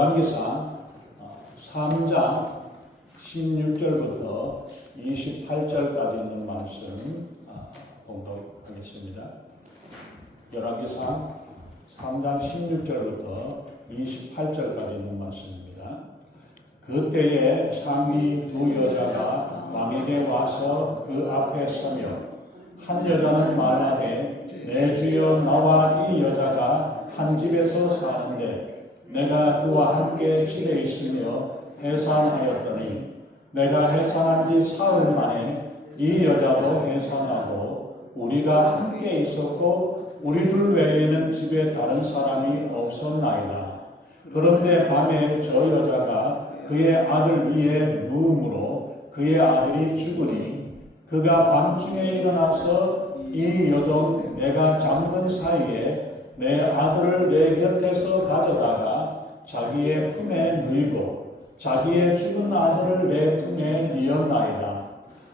열왕기상 3장 16절부터 28절까지 있는 말씀 공독하겠습니다. 열왕기상 3장 16절부터 28절까지 있는 말씀입니다. 그때에 상위 두 여자가 왕에게 와서 그 앞에 서며 한 여자는 말하되 내 주여 나와 이 여자가 한 집에서 사는데 내가 그와 함께 집에 있으며 해산하였더니 내가 해산한 지 사흘 만에 이 여자도 해산하고 우리가 함께 있었고 우리 둘 외에는 집에 다른 사람이 없었나이다. 그런데 밤에 저 여자가 그의 아들 위에 누움으로 그의 아들이 죽으니 그가 밤중에 일어나서 이 여종 내가 잠든 사이에 내 아들을 내 곁에서 가져다가 자기의 품에 누이고 자기의 죽은 아들을 내 품에 뉘었나이다.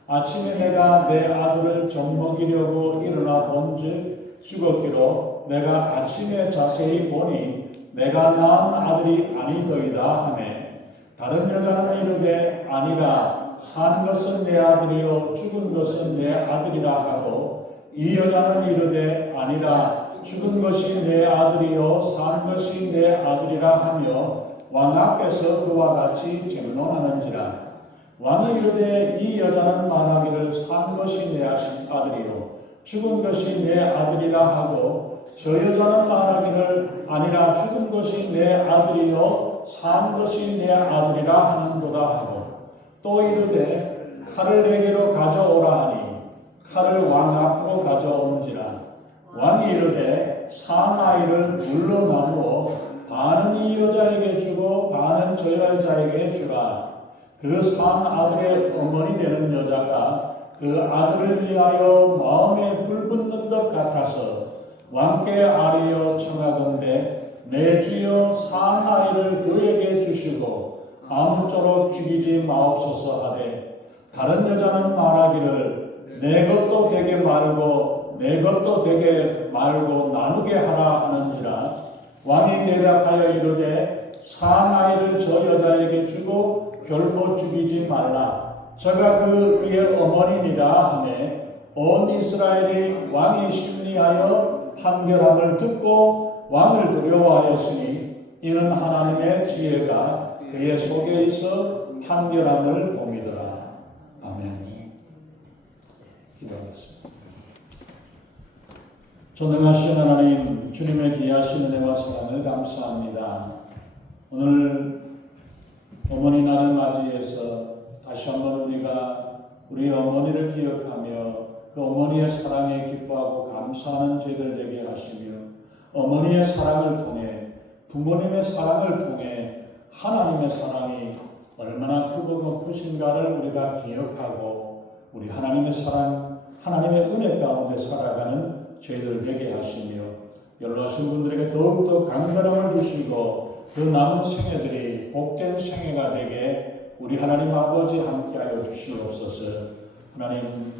아침에 내가 내 아들을 젖먹이려고 일어나 본즉 죽었기로 내가 아침에 자세히 보니 내가 낳은 아들이 아니더이다 하매 다른 여자는 이르되 아니라 산 것은 내 아들이요 죽은 것은 내 아들이라 하고 이 여자는 이르되 아니라 죽은 것이 내 아들이요 산 것이 내 아들이라 하며 왕 앞에서 그와 같이 쟁론하는지라. 왕이 이르되 이 여자는 말하기를 산 것이 내 아들이요 죽은 것이 내 아들이라 하고 저 여자는 말하기를 아니라 죽은 것이 내 아들이요 산 것이 내 아들이라 하는도다 하고 또 이르되 칼을 내게로 가져오라 하니 칼을 왕 앞으로 가져온지라. 왕이 이르되 산 아이를 둘러 나누어 반은 이 여자에게 주고 반은 저 여자에게 주라. 그 산 아들의 어머니 되는 여자가 그 아들을 위하여 마음에 불붙는 것 같아서 왕께 아뢰어 청하건대 내 주여 산 아이를 그에게 주시고 아무쪼록 죽이지 마옵소서 하되 다른 여자는 말하기를 내 것도 되게 말고 내 것도 되게 말고 나누게 하라 하는지라. 왕이 대답하여 이르되 산 아이를 저 여자에게 주고 결코 죽이지 말라. 저가 그의 어머니니라 하매 온 이스라엘이 왕이 심리하여 판결함을 듣고 왕을 두려워하였으니 이는 하나님의 지혜가 그의 속에 있어 판결함을 봅니더라. 아멘. 기도하겠습니다. 전능하신 하나님, 주님의 귀하신 은혜와 사랑을 감사합니다. 오늘 어머니 날을 맞이해서 다시 한번 우리가 우리 어머니를 기억하며 그 어머니의 사랑에 기뻐하고 감사하는 저희들 되게 하시며 어머니의 사랑을 통해 부모님의 사랑을 통해 하나님의 사랑이 얼마나 크고 높으신가를 우리가 기억하고 우리 하나님의 사랑, 하나님의 은혜 가운데 살아가는 저희들 되게 하시며 연로하신 분들에게 더욱더 강건함을 주시고 그 남은 생애들이 복된 생애가 되게 우리 하나님 아버지 함께하여 주시옵소서. 하나님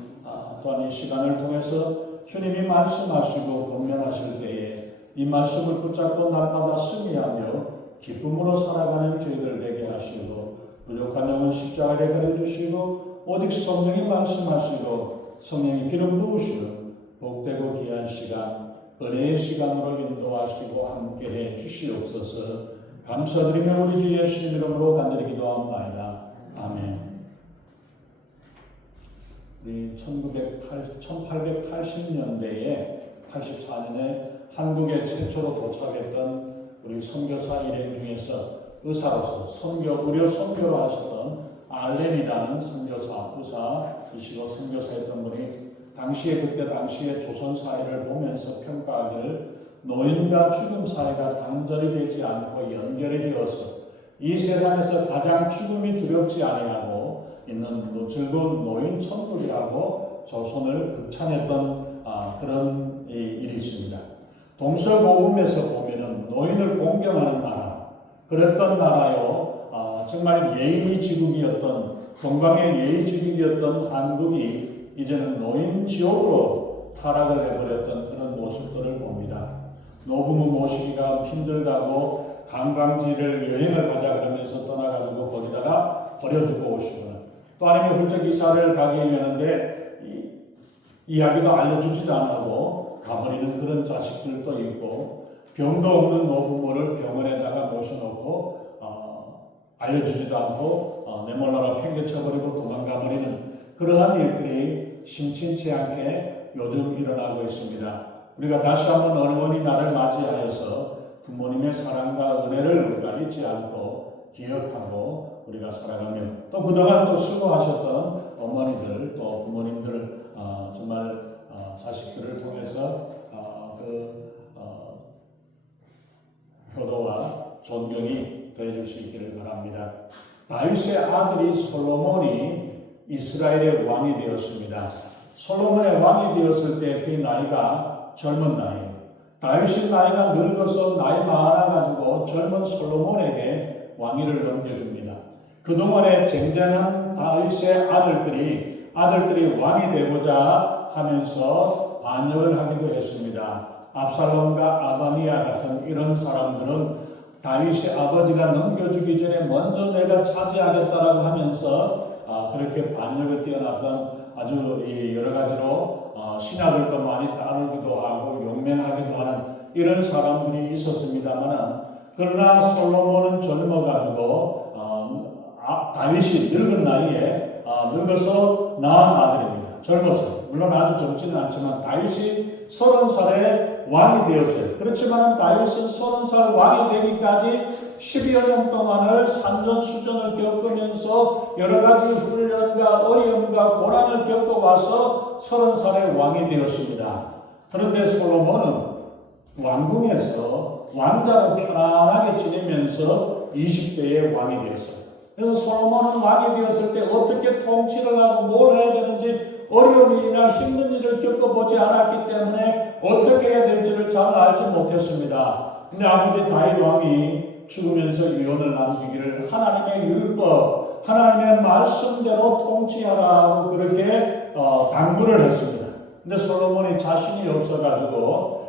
또한 이 시간을 통해서 주님이 말씀하시고 권면하실 때에 이 말씀을 붙잡고 날마다 승리하며 기쁨으로 살아가는 저희들 되게 하시고 부족한 영혼 십자가에 가려주시고 오직 성령이 말씀하시고 성령이 기름 부으시고 복되고 귀한 시간, 은혜의 시간으로 인도하시고 함께해 주시옵소서. 감사드리며 우리 주 예수님 이름으로 간절히 기도합니다. 아멘. 우리 1880년대에 84년에 한국에 최초로 도착했던 우리 선교사 일행 중에서 의사로서 의료 선교를 하셨던 알렌이라는 선교사, 의사이시고 선교사였던 분이 그때 당시에 조선 사회를 보면서 평가하기를 노인과 죽음 사이가 단절이 되지 않고 연결이 되어서 이 세상에서 가장 죽음이 두렵지 아니하고 있는 즐거운 노인 천국이라고 조선을 극찬했던 그런 일이 있습니다. 동서고금에서 보면은 노인을 공경하는 나라, 그랬던 나라요. 정말 예의지국이었던 동방의 예의지국이었던 한국이 이제는 노인 지옥으로 타락을 해버렸던 그런 모습들을 봅니다. 노부모 모시기가 힘들다고 관광지를 여행을 가자 그러면서 떠나가지고 거기다가 버려두고 오시거나 또 아니면 훌쩍 이사를 가게 되는데 이야기도 알려주지도 않고 가버리는 그런 자식들도 있고 병도 없는 노부모를 병원에다가 모셔놓고 알려주지도 않고 내몰라라 팽개쳐버리고 도망가버리는 그러한 일들이 심심치 않게 요즘 일어나고 있습니다. 우리가 다시 한번 어머니날을 맞이하여서 부모님의 사랑과 은혜를 우리가 잊지 않고 기억하고 우리가 살아가며 또 그동안 또 수고하셨던 어머니들 또 부모님들 정말 자식들을 통해서 효도와 존경이 더해줄 수 있기를 바랍니다. 다윗의 아들이 솔로몬이 이스라엘의 왕이 되었습니다. 솔로몬의 왕이 되었을 때 그 나이가 젊은 나이예요. 다윗의 나이가 늙어서 나이 많아가지고 젊은 솔로몬에게 왕위를 넘겨줍니다. 그동안에 쟁쟁한 다윗의 아들들이 왕이 되고자 하면서 반역을 하기도 했습니다. 압살롬과 아다니아 같은 이런 사람들은 다윗의 아버지가 넘겨주기 전에 먼저 내가 차지하겠다라고 하면서 그렇게 반역을 뛰어났던 아주 여러 가지로 신하들도 많이 따르기도 하고 용맹하기도 하는 이런 사람들이 있었습니다만 그러나 솔로몬은 젊어가지고 다윗이 늙은 나이에 늙어서 낳은 아들입니다. 젊어서 물론 아주 젊지는 않지만 다윗이 30살에 왕이 되었어요. 그렇지만 다윗은 30살 왕이 되기까지 12여 년 동안을 산전수전을 겪으면서 여러 가지 훈련과 어려움과 고난을 겪어와서 30살에 왕이 되었습니다. 그런데 솔로몬은 왕궁에서 왕자로 편안하게 지내면서 20대에 왕이 되었어요. 그래서 솔로몬은 왕이 되었을 때 어떻게 통치를 하고 뭘 해야 되는지 어려운 일이나 힘든 일을 겪어보지 않았기 때문에 어떻게 해야 될지를 잘 알지 못했습니다. 근데 아버지 다윗 왕이 죽으면서 유언을 남기기를 하나님의 율법, 하나님의 말씀대로 통치하라고 그렇게 당부를 했습니다. 근데 솔로몬이 자신이 없어가지고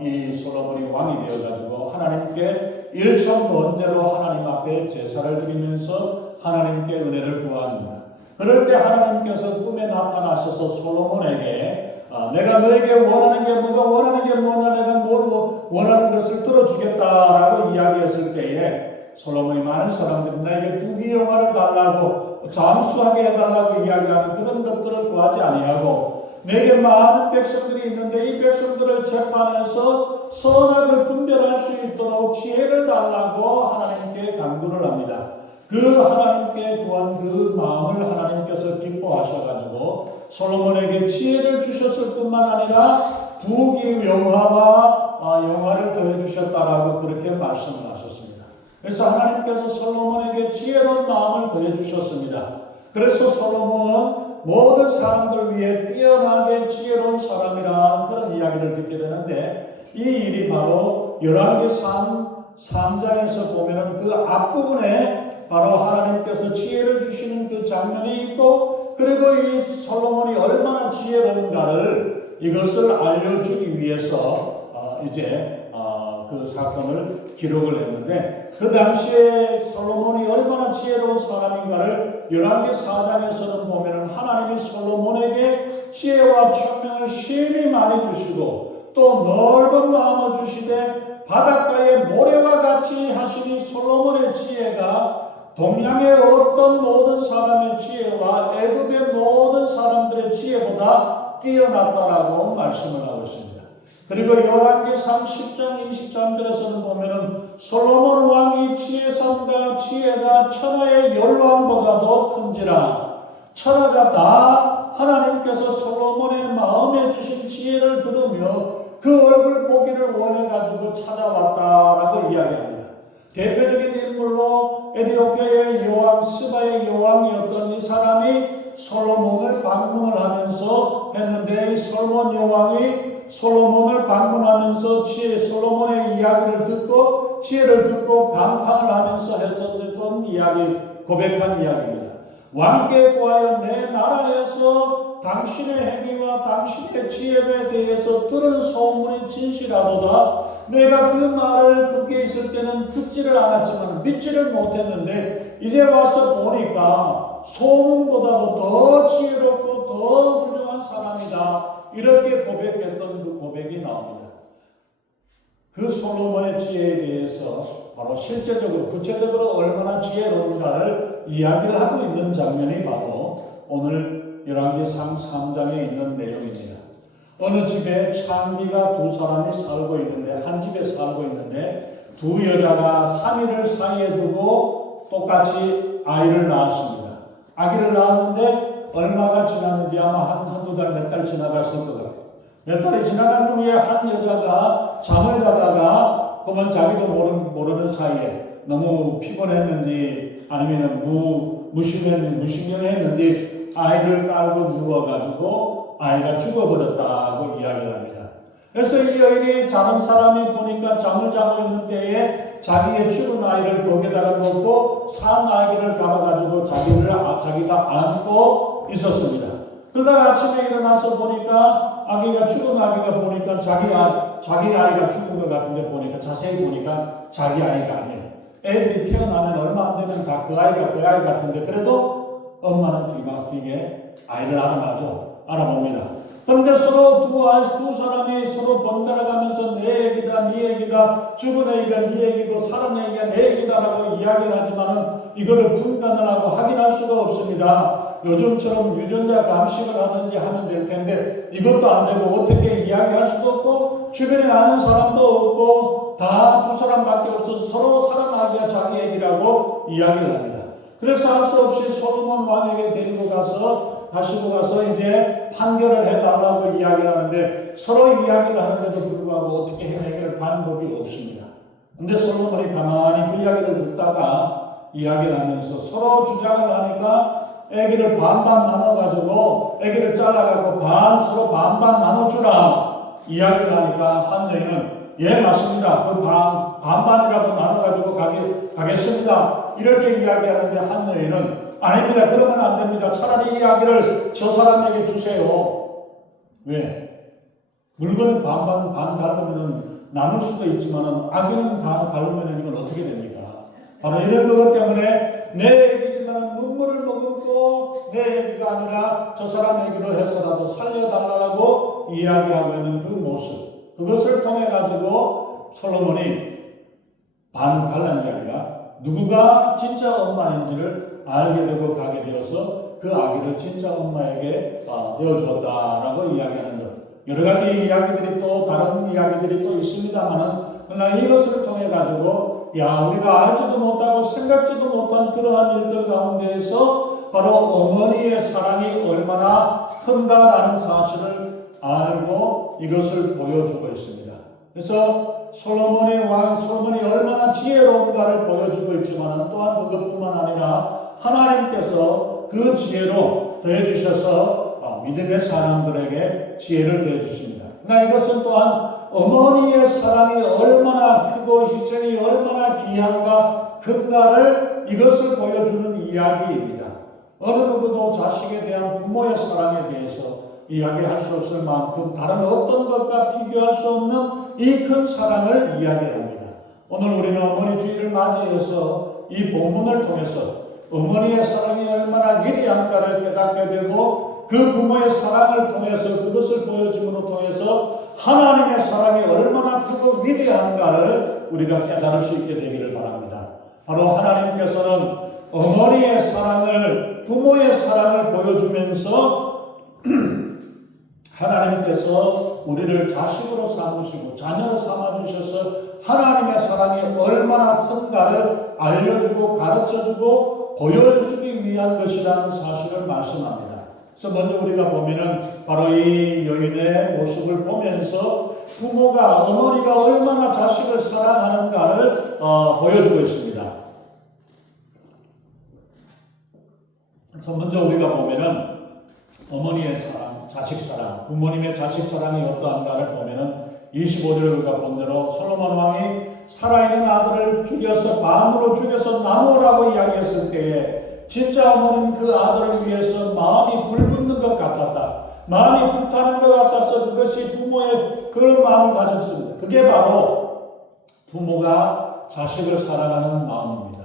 이 솔로몬이 왕이 되어가지고 하나님께 일천번제로 하나님 앞에 제사를 드리면서 하나님께 은혜를 구합니다. 그럴 때 하나님께서 꿈에 나타나셔서 솔로몬에게 내가 너에게 원하는 게 뭐가 원하는 게 뭐냐 내가 뭘 원하는 것을 들어주겠다라고 이야기했을 때에 솔로몬이 많은 사람들이 나에게 부귀 영화를 달라고 장수하게 해달라고 이야기하는 그런 것들을 구하지 아니하고 내게 많은 백성들이 있는데 이 백성들을 재판해서 선악을 분별할 수 있도록 지혜를 달라고 하나님께 간구를 합니다. 그 하나님께 구한 그 마음을 하나님께서 기뻐하셔가지고 솔로몬에게 지혜를 주셨을 뿐만 아니라 부귀 영화와 영화를 더해 주셨다라고 그렇게 말씀을 하셨습니다. 그래서 하나님께서 솔로몬에게 지혜로운 마음을 더해 주셨습니다. 그래서 솔로몬은 모든 사람들 위해 뛰어나게 지혜로운 사람이라는 그런 이야기를 듣게 되는데 이 일이 바로 열왕기 3장에서 보면은 그 앞부분에 바로 하나님께서 지혜를 주시는 그 장면이 있고 그리고 이 솔로몬이 얼마나 지혜로운가를 이것을 알려주기 위해서 그 사건을 기록을 했는데 그 당시에 솔로몬이 얼마나 지혜로운 사람인가를 열왕기 4장에서는 보면은 하나님이 솔로몬에게 지혜와 총명을 심히 많이 주시고 또 넓은 마음을 주시되 바닷가의 모래와 같이 하시니 솔로몬의 지혜가 동양의 어떤 모든 사람의 지혜와 애굽의 모든 사람들의 지혜보다 뛰어났다라고 말씀을 하고 있습니다. 그리고 열왕기 30장 23절에서는 보면은 솔로몬 왕이 지혜성과 지혜가 천하의 열왕보다도 큰지라 천하가 다 하나님께서 솔로몬의 마음에 주신 지혜를 들으며 그 얼굴 보기를 원해가지고 찾아왔다라고 이야기합니다. 대표적인 인물로 에티오피아의 여왕 스바의 여왕이었던 이 사람이 솔로몬을 방문을 하면서 했는데 이 솔로몬 여왕이 솔로몬을 방문하면서 솔로몬의 이야기를 듣고 지혜를 듣고 감탄을 하면서 했었던 이야기, 고백한 이야기입니다. 왕께 구하여 내 나라에서 당신의 행위와 당신의 지혜에 대해서 들은 소문이 진실하도다. 내가 그 말을 그게 있을 때는 듣지를 않았지만 믿지를 못했는데 이제 와서 보니까 소문보다도 더 지혜롭고 더 훌륭한 사람이다. 이렇게 고백했던 그 고백이 나옵니다. 그 솔로몬의 지혜에 대해서 바로 실제적으로 구체적으로 얼마나 지혜로운가를 이야기를 하고 있는 장면이 바로 오늘 열왕기상 3장에 있는 내용입니다. 어느 집에 창기가 두 사람이 살고 있는데 한 집에 살고 있는데 두 여자가 3일을 사이에 두고 똑같이 아이를 낳았습니다. 아기를 낳았는데 얼마가 지났는지 아마 한두 달, 몇 달 지나갔을 것 같아요. 몇 달이 지나간 후에 한 여자가 잠을 자다가 그만 자기도 모르는 사이에 너무 피곤했는지 아니면 무심연했는지 아이를 깔고 누워가지고 아이가 죽어버렸다고 이야기를 합니다. 그래서 이 여인이 자는 사람이 보니까 잠을 자고 있는 때에 자기의 죽은 아이를 벽에다가 놓고 산 아기를 잡아가지고 자기가 안고 있었습니다. 그러다가 아침에 일어나서 보니까 아기가 죽은 아기가 보니까 자기 아이가 죽은 것 같은데 보니까 자세히 보니까 자기 아이가 아니에요. 애들이 태어나면 얼마 안 되면 다 그 아이가 그 아이 같은데 그래도 엄마는 기가 막히게 아이를 알아봅니다. 그런데 서로 두 사람이 서로 번갈아가면서 내 얘기다, 네 얘기다, 죽은 애기가 네 얘기고 사람 애기가 내 얘기다라고 이야기를 하지만은 이거를 분간을 하고 확인할 수가 없습니다. 요즘처럼 유전자 감식을 하든지 하면 될 텐데 이것도 안 되고 어떻게 이야기할 수도 없고 주변에 아는 사람도 없고 다 두 사람밖에 없어서 서로 사람 아기가 자기 얘기라고 이야기를 합니다. 그래서 할 수 없이 솔로몬 왕에게 데리고 가시고 가서 이제 판결을 해달라고 이야기를 하는데 서로 이야기를 하는데도 불구하고 어떻게 해결할 방법이 없습니다. 근데 솔로몬이 가만히 그 이야기를 듣다가 이야기를 하면서 서로 주장을 하니까 애기를 반반 나눠가지고 애기를 잘라가지고 서로 반반 나눠주라 이야기를 하니까 한 여인은 예 맞습니다. 그 반반이라도 나눠가지고 가겠습니다. 이렇게 이야기하는데 한 여인은 아닙니다. 그러면 안 됩니다. 차라리 이 아기를 저 사람에게 주세요. 왜? 물건 반반 갈르면 나눌 수도 있지만 아기는 다 갈르면 이건 어떻게 됩니까? 바로 이런 것 때문에 내 얘기지만 눈물을 머금고 내 얘기가 아니라 저 사람 얘기로 해서라도 살려달라고 이야기하고 있는 그 모습, 그것을 통해 가지고 솔로몬이 갈라는 게 아니라 누구가 진짜 엄마인지를 알게 되고 가게 되어서 그 아기를 진짜 엄마에게 내어주었다라고 이야기하는 것. 여러 가지 이야기들이 또 다른 이야기들이 또 있습니다만은 그러나 이것을 통해 가지고 우리가 알지도 못하고 생각지도 못한 그러한 일들 가운데에서 바로 어머니의 사랑이 얼마나 큰가라는 사실을 알고 이것을 보여주고 있습니다. 그래서 솔로몬이 얼마나 지혜로운가를 보여주고 있지만 또한 그것뿐만 아니라 하나님께서 그 지혜로 더해주셔서 믿음의 사람들에게 지혜를 더해주십니다. 그러나 이것은 또한 어머니의 사랑이 얼마나 크고 희생이 얼마나 귀한가 큰가를 이것을 보여주는 이야기입니다. 어느 누구도 자식에 대한 부모의 사랑에 대해서 이야기할 수 없을 만큼 다른 어떤 것과 비교할 수 없는 이 큰 사랑을 이야기합니다. 오늘 우리는 어머니 주일을 맞이해서 이 본문을 통해서 어머니의 사랑이 얼마나 위대한가를 깨닫게 되고 그 부모의 사랑을 통해서 그것을 보여줌으로 통해서 하나님의 사랑이 얼마나 크고 위대한가를 우리가 깨달을 수 있게 되기를 바랍니다. 바로 하나님께서는 어머니의 사랑을, 부모의 사랑을 보여주면서 하나님께서 우리를 자식으로 삼으시고 자녀로 삼아주셔서 하나님의 사랑이 얼마나 큰가를 알려주고 가르쳐주고 보여주기 위한 것이라는 사실을 말씀합니다. 그래서 먼저 우리가 보면은 바로 이 여인의 모습을 보면서 부모가, 어머니가 얼마나 자식을 사랑하는가를 보여주고 있습니다. 그래서 먼저 우리가 보면은 어머니의 사랑, 자식 사랑, 부모님의 자식 사랑이 어떠한가를 보면은 25절을 우리가 본 대로 솔로몬 왕이 살아있는 아들을 반으로 죽여서 나누라고 이야기했을 때에 진짜 어머니는 그 아들을 위해서 마음이 불붙는 것 같았다. 마음이 불타는 것 같아서 그것이 부모의 그런 마음을 가졌습니다. 그게 바로 부모가 자식을 사랑하는 마음입니다.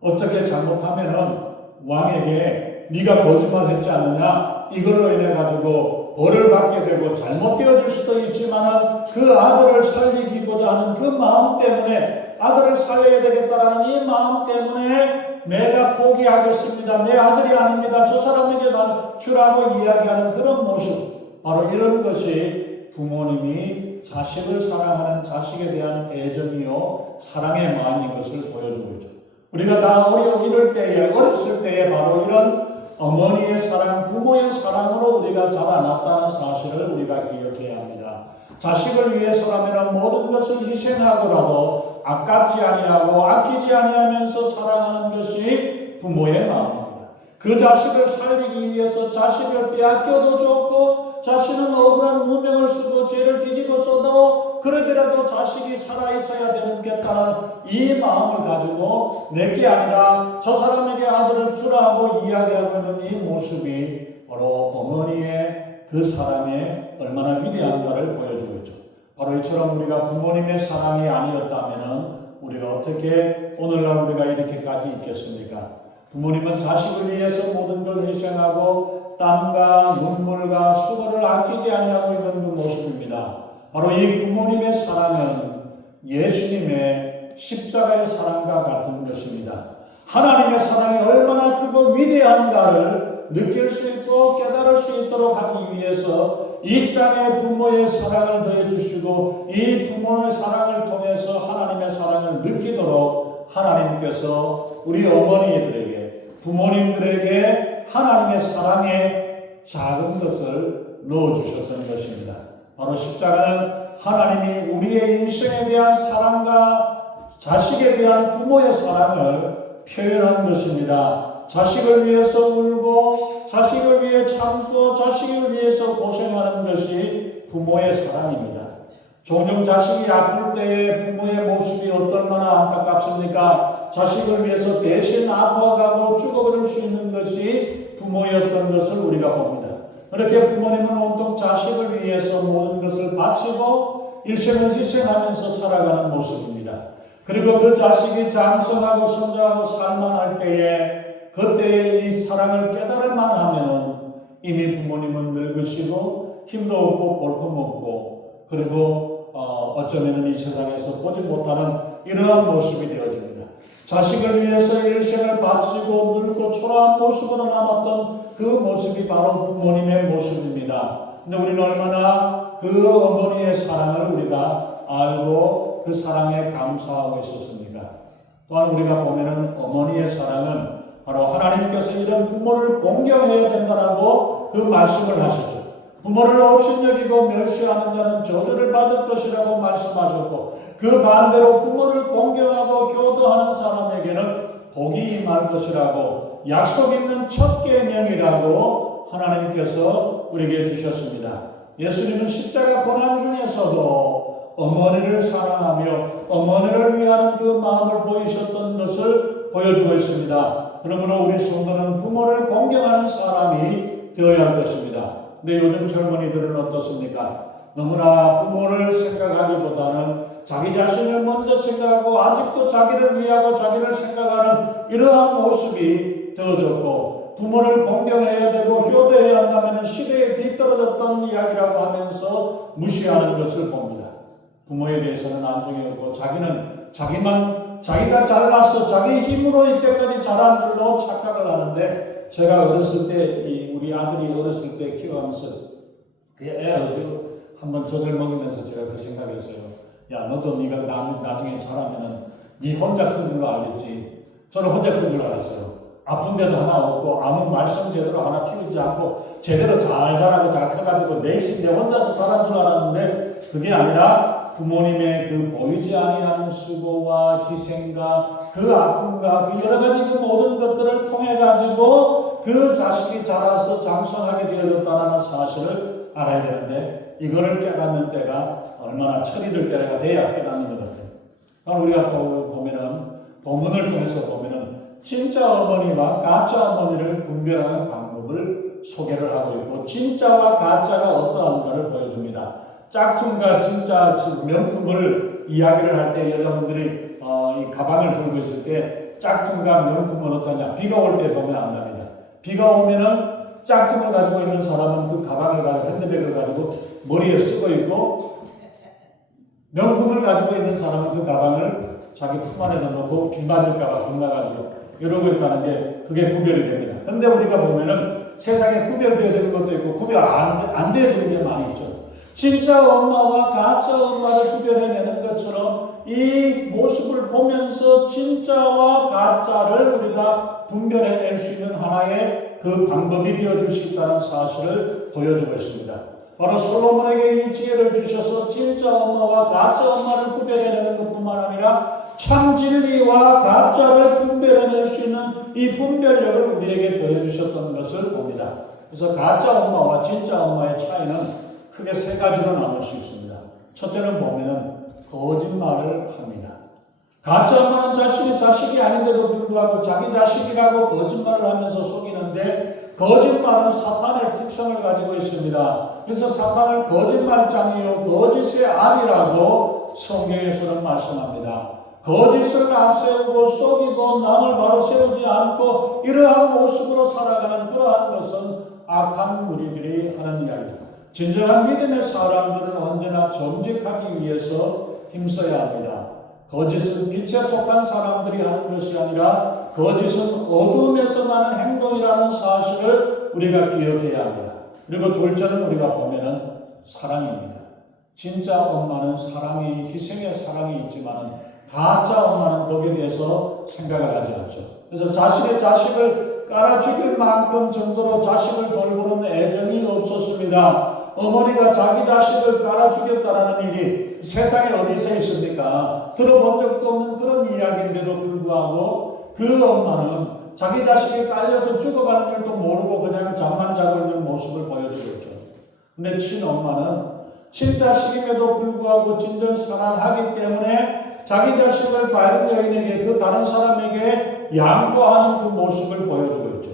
어떻게 잘못하면은 왕에게 네가 거짓말했지 않느냐 이걸로 인해 가지고 벌을 받게 되고 잘못되어질 수도 있지만은 그 아들을 살리기보다 하는 그 마음 때문에 아들을 살려야 되겠다라는 이 마음 때문에 내가 포기하겠습니다. 내 아들이 아닙니다. 저 사람에게 주라고 이야기하는 그런 모습, 바로 이런 것이 부모님이 자식을 사랑하는 자식에 대한 애정이요 사랑의 마음인 것을 보여주고 있죠. 우리가 다 이럴 때에 어렸을 때에 바로 이런 어머니의 사랑, 부모의 사랑으로 우리가 자라났다는 사실을 우리가 기억해야 합니다. 자식을 위해서라면 모든 것을 희생하고라도 아깝지 아니하고 아끼지 아니하면서 사랑하는 것이 부모의 마음입니다. 그 자식을 살리기 위해서 자식을 빼앗겨도 좋고 자신은 억울한 누명을 쓰고 죄를 뒤집어 써도 그러더라도 자식이 살아있어야 되겠다는 이 마음을 가지고 내게 아니라 저 사람에게 아들을 주라고 이야기하고 있는 이 모습이 바로 어머니의 그 사랑의 얼마나 위대한가를 보여주고 있죠. 바로 이처럼 우리가 부모님의 사랑이 아니었다면 우리가 어떻게 오늘날 우리가 이렇게까지 있겠습니까? 부모님은 자식을 위해서 모든 것을 희생하고 땀과 눈물과 수고를 아끼지 아니하고 있는 그 모습입니다. 바로 이 부모님의 사랑은 예수님의 십자가의 사랑과 같은 것입니다. 하나님의 사랑이 얼마나 크고 위대한가를 느낄 수 있고 깨달을 수 있도록 하기 위해서 이 땅에 부모의 사랑을 더해주시고 이 부모의 사랑을 통해서 하나님의 사랑을 느끼도록 하나님께서 우리 어머니들에게 부모님들에게 하나님의 사랑의 작은 것을 넣어주셨던 것입니다. 바로 십자가는 하나님이 우리의 인생에 대한 사랑과 자식에 대한 부모의 사랑을 표현한 것입니다. 자식을 위해서 울고 자식을 위해 참고 자식을 위해서 고생하는 것이 부모의 사랑입니다. 종종 자식이 아플 때의 부모의 모습이 얼마나 안타깝습니까? 자식을 위해서 대신 아파가고 죽어버릴 수 있는 것이 부모였던 것을 우리가 봅니다. 그렇게 부모님은 온통 자식을 위해서 모든 것을 바치고 일생을 희생하면서 살아가는 모습입니다. 그리고 그 자식이 장성하고 성장하고 살만할 때에 그때의 이 사랑을 깨달을만 하면 이미 부모님은 늙으시고 힘도 없고 볼품없고 그리고 어쩌면 이 세상에서 보지 못하는 이러한 모습이 되어집니다. 자식을 위해서 일생을 바치고 늙고 초라한 모습으로 남았던 그 모습이 바로 부모님의 모습입니다. 근데 우리는 얼마나 그 어머니의 사랑을 우리가 알고 그 사랑에 감사하고 있었습니까? 또한 우리가 보면은 어머니의 사랑은 바로 하나님께서 이런 부모를 공경해야 된다라고 그 말씀을 하시죠. 부모를 업신여기고 멸시하는 자는 저주를 받을 것이라고 말씀하셨고 그 반대로 부모를 공경하고 효도하는 사람에게는 복이 임할 것이라고 약속 있는 첫 계명이라고 하나님께서 우리에게 주셨습니다. 예수님은 십자가 고난 중에서도 어머니를 사랑하며 어머니를 위하는 그 마음을 보이셨던 것을 보여주고 있습니다. 그러므로 우리 성도는 부모를 공경하는 사람이 되어야 할 것입니다. 근데 요즘 젊은이들은 어떻습니까? 너무나 부모를 생각하기보다는 자기 자신을 먼저 생각하고 아직도 자기를 위하고 자기를 생각하는 이러한 모습이 되어졌고 부모를 공경해야 되고 효도해야 한다면 시대에 뒤떨어졌던 이야기라고 하면서 무시하는 것을 봅니다. 부모에 대해서는 안중에 없고 자기는 자기가 잘났어 자기 힘으로 이때까지 자란 줄로 착각을 하는데 제가 어렸을 때 우리 아들이 어렸을 때 키워가면서 한번 젖을 먹이면서 제가 그 생각했어요. 야 너도 네가 나중에 자라면은 네 혼자 큰 줄로 알겠지. 저는 혼자 큰 줄 알았어요. 아픈 데도 하나 없고 아무 말씀 제대로 하나 키우지 않고 제대로 잘 자라고 잘 커가지고 내 혼자서 자란 줄 알았는데 그게 아니라 부모님의 그 보이지 아니하는 수고와 희생과 그 아픔과 그 여러 가지 그 모든 것들을 통해 가지고 그 자식이 자라서 장성하게 되어졌다는 사실을 알아야 되는데 이거를 깨닫는 때가 얼마나 철이 들 때가 돼야 깨닫는 것 같아요. 우리가 또 보면은 본문을 통해서 보면은 진짜 어머니와 가짜 어머니를 분별하는 방법을 소개를 하고 있고 진짜와 가짜가 어떠한가를 보여줍니다. 짝퉁과 진짜 명품을 이야기를 할 때 여자분들이 이 가방을 들고 있을 때 짝퉁과 명품은 어떠냐? 비가 올 때 보면 안답니다. 비가 오면은 짝퉁을 가지고 있는 사람은 그 가방을 가지고 핸드백을 가지고 머리에 쓰고 있고, 명품을 가지고 있는 사람은 그 가방을 자기 품 안에 넣어놓고 비 맞을까봐 겁나가지고 이러고 있다는 게 그게 구별이 됩니다. 근데 우리가 보면은 세상에 구별되어야 되는 것도 있고 구별 안 되어야 되는 게 많이 있죠. 진짜 엄마와 가짜 엄마를 구별해내는 것처럼 이 모습을 보면서 진짜와 가짜를 우리가 분별해낼 수 있는 하나의 그 방법이 되어줄 수 있다는 사실을 보여주고 있습니다. 바로 솔로몬에게 이 지혜를 주셔서 진짜 엄마와 가짜 엄마를 구별해내는 것뿐만 아니라 참 진리와 가짜를 분별해낼 수 있는 이 분별력을 우리에게 더해주셨던 것을 봅니다. 그래서 가짜 엄마와 진짜 엄마의 차이는 크게 세 가지로 나눌 수 있습니다. 첫째는 보면은 거짓말을 합니다. 가짜 엄마는 자신의 자식이 아닌데도 불구하고 자기 자식이라고 거짓말을 하면서 속이는데, 거짓말은 사탄의 특성을 가지고 있습니다. 그래서 사탄을 거짓말장이요 거짓의 아비라고 성경에서는 말씀합니다. 거짓을 앞세우고 속이고 남을 바로 세우지 않고 이러한 모습으로 살아가는 그러한 것은 악한 무리들이 하는 이야기입니다. 진정한 믿음의 사람들은 언제나 정직하기 위해서 힘써야 합니다. 거짓은 빛에 속한 사람들이 하는 것이 아니라 거짓은 어둠에서 나는 행동이라는 사실을 우리가 기억해야 합니다. 그리고 둘째는 우리가 보면은 사랑입니다. 진짜 엄마는 사랑이, 희생의 사랑이 있지만 가짜 엄마는 거기에 대해서 생각을 하지 않죠. 그래서 자신의 자식을 깔아 죽일 만큼 정도로 자식을 돌보는 애정이 없었습니다. 어머니가 자기 자식을 깔아 죽였다라는 일이 세상에 어디서 있습니까? 들어본 적도 없는 그런 이야기인데도 불구하고 그 엄마는 자기 자식이 깔려서 죽어가는 줄도 모르고 그냥 잠만 자고 있는 모습을 보여주고 있죠. 근데 친엄마는 친자식임에도 불구하고 진정 사랑하기 때문에 자기 자식을 다른 여인에게, 그 다른 사람에게 양보하는 그 모습을 보여주고 있죠.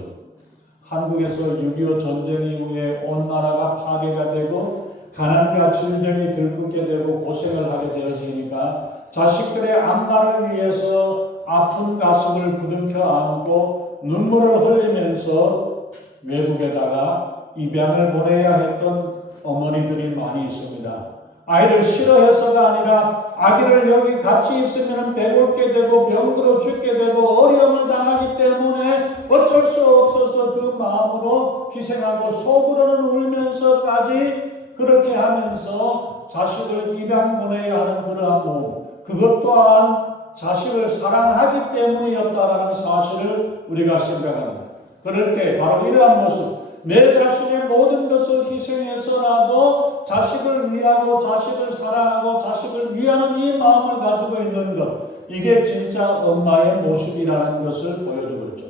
한국에서 6.25 전쟁 이후에 온 나라가 파괴가 되고 가난과 질병이 들끓게 되고 고생을 하게 되어지니까 자식들의 안마를 위해서 아픈 가슴을 부둥켜 안고 눈물을 흘리면서 외국에다가 입양을 보내야 했던 어머니들이 많이 있습니다. 아이를 싫어해서가 아니라 아기를 여기 같이 있으면 배고프게 되고 병들어 죽게 되고 어려움을 당하기 때문에 어쩔 수 없어서 그 마음으로 희생하고 속으로는 울면서까지 그렇게 하면서 자식을 입양 보내야 하는 그러한 마음, 그것 또한 자식을 사랑하기 때문이었다라는 사실을 우리가 생각합니다. 그럴 때 바로 이러한 모습, 내 자신의 모든 것을 희생해서라도 자식을 위하고 자식을 사랑하고 자식을 위하는 이 마음을 가지고 있는 것, 이게 진짜 엄마의 모습이라는 것을 보여주고 있죠.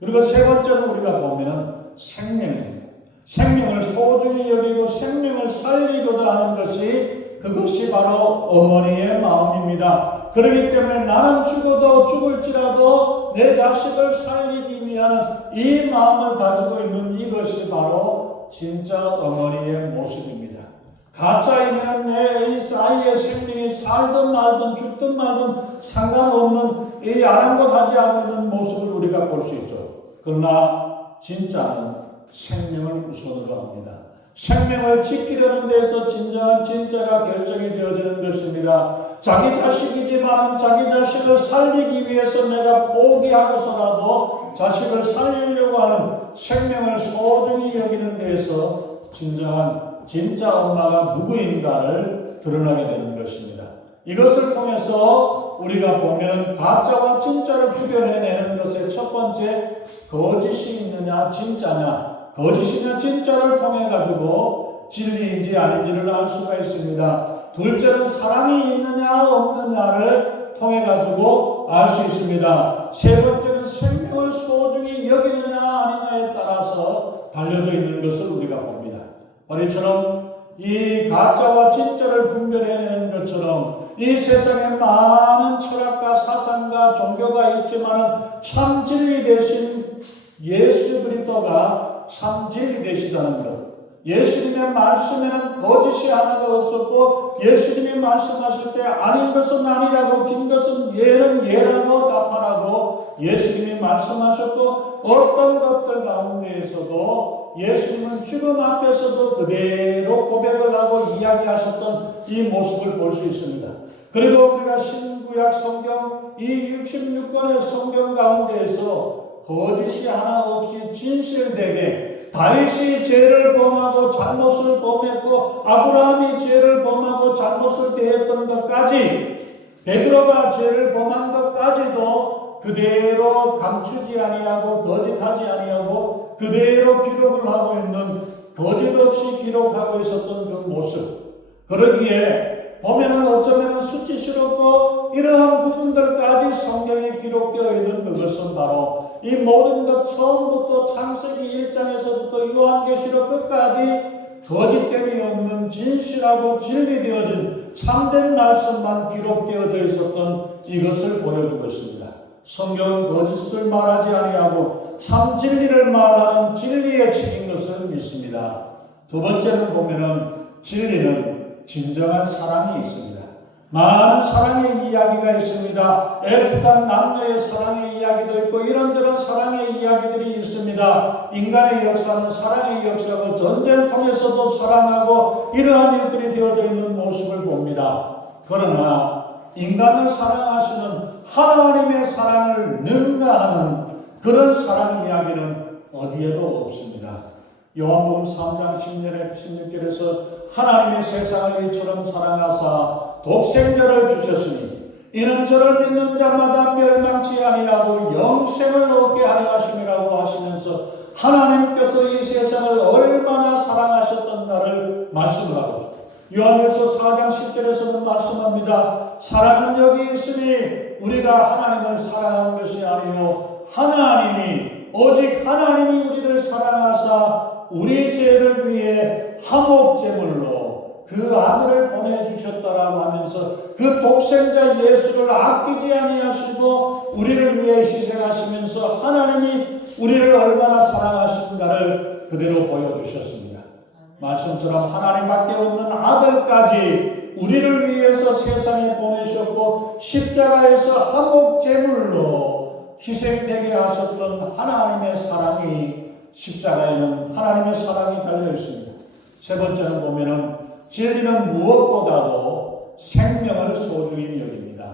그리고 세 번째는 우리가 보면은 생명입니다. 생명을 소중히 여기고 생명을 살리고자 하는 것이, 그것이 바로 어머니의 마음입니다. 그렇기 때문에 나는 죽어도 죽을지라도 내 자식을 살리기 위한 이 마음을 가지고 있는 이것이 바로 진짜 어머니의 모습입니다. 가짜이면 내 아이의 생명이 살든 말든 죽든 말든 상관없는 이 아랑곳하지 않고 있는 모습을 우리가 볼 수 있죠. 그러나 진짜는 생명을 우선으로 합니다. 생명을 지키려는 데서 진정한 진짜가 결정이 되어지는 것입니다. 자기 자식이지만 자기 자식을 살리기 위해서 내가 포기하고서라도 자식을 살리려고 하는 생명을 소중히 여기는 데에서 진정한 진짜 엄마가 누구인가를 드러나게 되는 것입니다. 이것을 통해서 우리가 보면 가짜와 진짜를 구별해내는 것의 첫 번째, 거짓이 있느냐 진짜냐, 거짓이냐 진짜를 통해 가지고 진리인지 아닌지를 알 수가 있습니다. 둘째는 사랑이 있느냐 없느냐를 통해 가지고 알 수 있습니다. 세 번째는 생명을 소중히 여기느냐 아니냐에 따라서 달려져 있는 것을 우리가 봅니다. 바로처럼 이 가짜와 진짜를 분별해내는 것처럼 이 세상에 많은 철학과 사상과 종교가 있지만 참 진리 대신 예수 그리스도가 참 진리 되시다는 것, 예수님의 말씀에는 거짓이 하나가 없었고 예수님이 말씀하실 때 아닌 것은 아니라고 긴 것은 예는 예라고 답하라고 예수님이 말씀하셨고 어떤 것들 가운데에서도 예수님은 죽음 앞에서도 그대로 고백을 하고 이야기하셨던 이 모습을 볼 수 있습니다. 그리고 우리가 신구약 성경 이 66권의 성경 가운데에서 거짓이 하나 없이 진실되게 다윗이 죄를 범하고 잘못을 범했고 아브라함이 죄를 범하고 잘못을 대했던 것까지 베드로가 죄를 범한 것까지도 그대로 감추지 아니하고 거짓하지 아니하고 그대로 기록을 하고 있는 거짓 없이 기록하고 있었던 그 모습 그러기에 보면은 어쩌면 수치스럽고 이러한 부분들까지 성경에 기록되어 있는 그것은 바로 이 모든 것 처음부터 창세기 1장에서부터 요한계시록 끝까지 거짓됨이 없는 진실하고 진리되어진 참된 말씀만 기록되어져 있었던 이것을 보여주고 있습니다. 성경은 거짓을 말하지 아니하고 참 진리를 말하는 진리의 책인 것을 믿습니다. 두 번째는 보면은 진리는 진정한 사랑이 있습니다. 많은 사랑의 이야기가 있습니다. 애틋한 남녀의 사랑의 이야기도 있고 이런저런 사랑의 이야기들이 있습니다. 인간의 역사는 사랑의 역사고 전쟁통에서도 사랑하고 이러한 일들이 되어져 있는 모습을 봅니다. 그러나 인간을 사랑하시는 하나님의 사랑을 능가하는 그런 사랑 이야기는 어디에도 없습니다. 요한복음 3장 16절에서 하나님의 세상을 이처럼 사랑하사 독생자를 주셨으니 이는 저를 믿는 자마다 멸망치 아니하고 영생을 얻게 하려 하심이라고 하시면서 하나님께서 이 세상을 얼마나 사랑하셨던가를 말씀하고 요한일서 4장 10절에서는 말씀합니다. 사랑은 여기 있으니 우리가 하나님을 사랑한 것이 아니요 하나님이 오직 하나님이 우리를 사랑하사 우리 죄를 위해 화목제물로 그 아들을 보내주셨다라고 하면서 그 독생자 예수를 아끼지 아니하시고 우리를 위해 희생하시면서 하나님이 우리를 얼마나 사랑하신가를 그대로 보여주셨습니다. 말씀처럼 하나님밖에 없는 아들까지 우리를 위해서 세상에 보내셨고 십자가에서 화목제물로 희생되게 하셨던 하나님의 사랑이 십자가에는 하나님의 사랑이 달려 있습니다. 세 번째는 보면은 진리는 무엇보다도 생명을 소중히 여깁니다.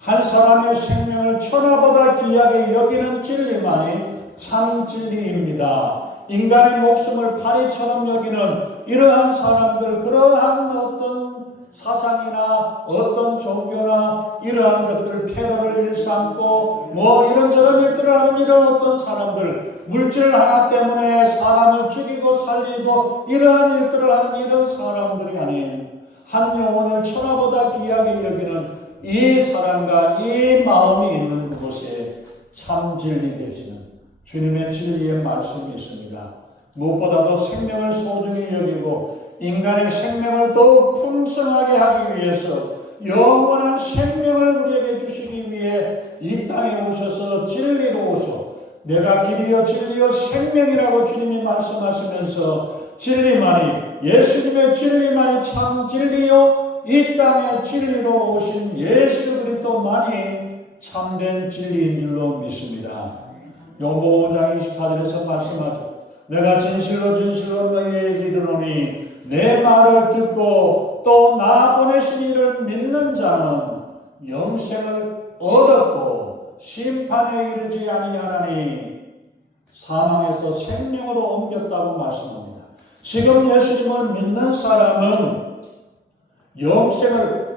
한 사람의 생명을 천하보다 귀하게 여기는 진리만이 참 진리입니다. 인간의 목숨을 파리처럼 여기는 이러한 사람들, 그러한 어떤 사상이나 어떤 종교나 이러한 것들, 테러를 일삼고 뭐 이런저런 일들을 하는 이런 어떤 사람들, 물질 하나 때문에 사람을 죽이고 살리고 이러한 일들을 하는 이런 사람들이 아닌 한 영혼을 천하보다 귀하게 여기는 이 사랑과 이 마음이 있는 곳에 참 진리 되시는 주님의 진리의 말씀이 있습니다. 무엇보다도 생명을 소중히 여기고 인간의 생명을 더욱 풍성하게 하기 위해서 영원한 생명을 우리에게 주시기 위해 이 땅에 오셔서 진리로 오셔 내가 길이요 진리요 생명이라고 주님이 말씀하시면서 진리만이 예수님의 진리만이 참 진리요 이 땅에 진리로 오신 예수 그리스도만이 참된 진리인 줄로 믿습니다. 요한복음 5장 24절에서 말씀하죠. 내가 진실로 진실로 너희에게 이르노니 내 말을 듣고 또 나 보내신 이를 믿는 자는 영생을 얻었고 심판에 이르지 아니하나니 사망에서 생명으로 옮겼다고 말씀합니다. 지금 예수님을 믿는 사람은 영생을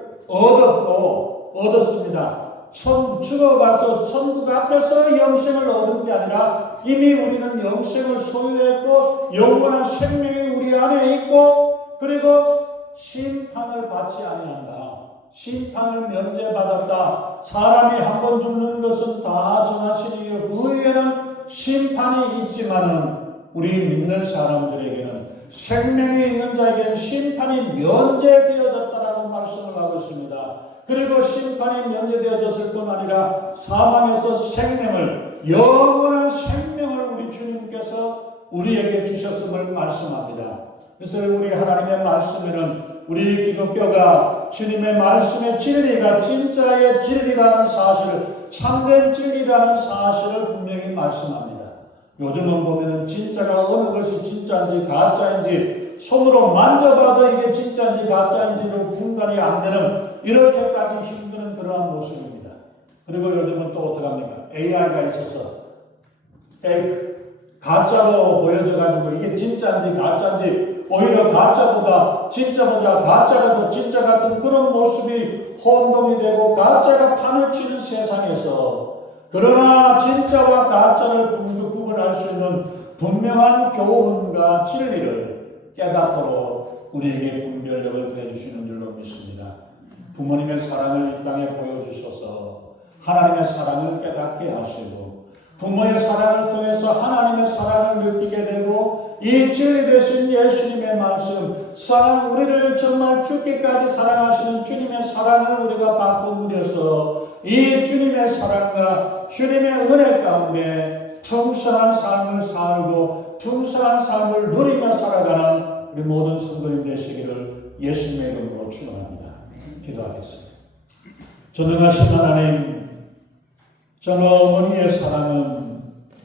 얻었습니다. 죽어가서 천국 앞에서 영생을 얻은 게 아니라 이미 우리는 영생을 소유했고 영원한 생명이 우리 안에 있고 그리고 심판을 받지 아니한다. 심판을 면제받았다. 사람이 한 번 죽는 것은 다 정하신 이유 그 후에는 심판이 있지만은 우리 믿는 사람들에게는 생명이 있는 자에게는 심판이 면제되어졌다라고 말씀을 하고 있습니다. 그리고 심판이 면제되어졌을 뿐 아니라 사망에서 생명을 영원한 생명을 우리 주님께서 우리에게 주셨음을 말씀합니다. 그래서 우리 하나님의 말씀에는 우리 기독교가 주님의 말씀의 진리가 진짜의 진리라는 사실을, 참된 진리라는 사실을 분명히 말씀합니다. 요즘은 보면은 진짜가 어느 것이 진짜인지 가짜인지 손으로 만져봐도 이게 진짜인지 가짜인지를 분간이 안 되는, 이렇게까지 힘드는 그러한 모습입니다. 그리고 요즘은 또 어떡합니까? AI가 있어서 페이크, 가짜로 보여져가지고 이게 진짜인지 가짜인지, 오히려 가짜보다 진짜보다 가짜가 더 진짜 같은 그런 모습이 혼동이 되고 가짜가 판을 치는 세상에서, 그러나 진짜와 가짜를 구분할 수 있는 분명한 교훈과 진리를 깨닫도록 우리에게 분별력을 더해주시는 줄로 믿습니다. 부모님의 사랑을 이 땅에 보여주셔서 하나님의 사랑을 깨닫게 하시고, 부모의 사랑을 통해서 하나님의 사랑을 느끼게 되고, 이 진리 되신 예수님의 말씀, 사랑, 우리를 정말 죽기까지 사랑하시는 주님의 사랑을 우리가 받고 누려서 이 주님의 사랑과 주님의 은혜 가운데 풍성한 삶을 살고 풍성한 삶을 누리며 살아가는 우리 모든 성도님 되시기를 예수님의 이름으로 축원합니다. 기도하겠습니다. 전능하신 하나님, 저는 어머니의 사랑은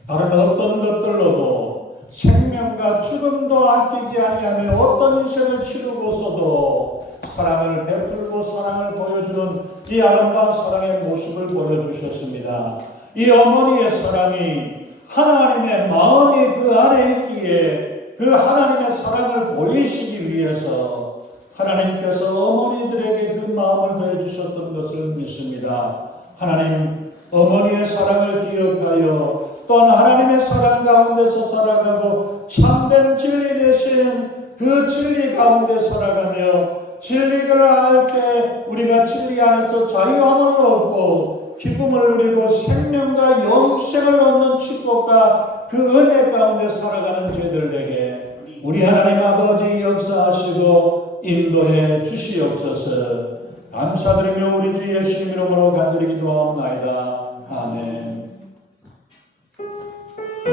다른 어떤 것들로도 생명과 죽음도 아끼지 아니하며 어떤 인생을 치르고서도 사랑을 베풀고 사랑을 보여주는 이 아름다운 사랑의 모습을 보여주셨습니다. 이 어머니의 사랑이 하나님의 마음이 그 안에 있기에 그 하나님의 사랑을 보이시기 위해서 하나님께서 어머니들에게 그 마음을 더해주셨던 것을 믿습니다. 하나님, 어머니의 사랑을 기억하여 또한 하나님의 사랑 가운데서 살아가고 참된 진리 대신 그 진리 가운데 살아가며 진리를 알 때 우리가 진리 안에서 자유함을 얻고 기쁨을 누리고 생명과 영생을 얻는 축복과 그 은혜 가운데 살아가는 저희들에게 우리 하나님 아버지 역사하시고 인도해 주시옵소서. 감사드리며 우리 주 예수님 이름으로 간절히 기도하옵나이다.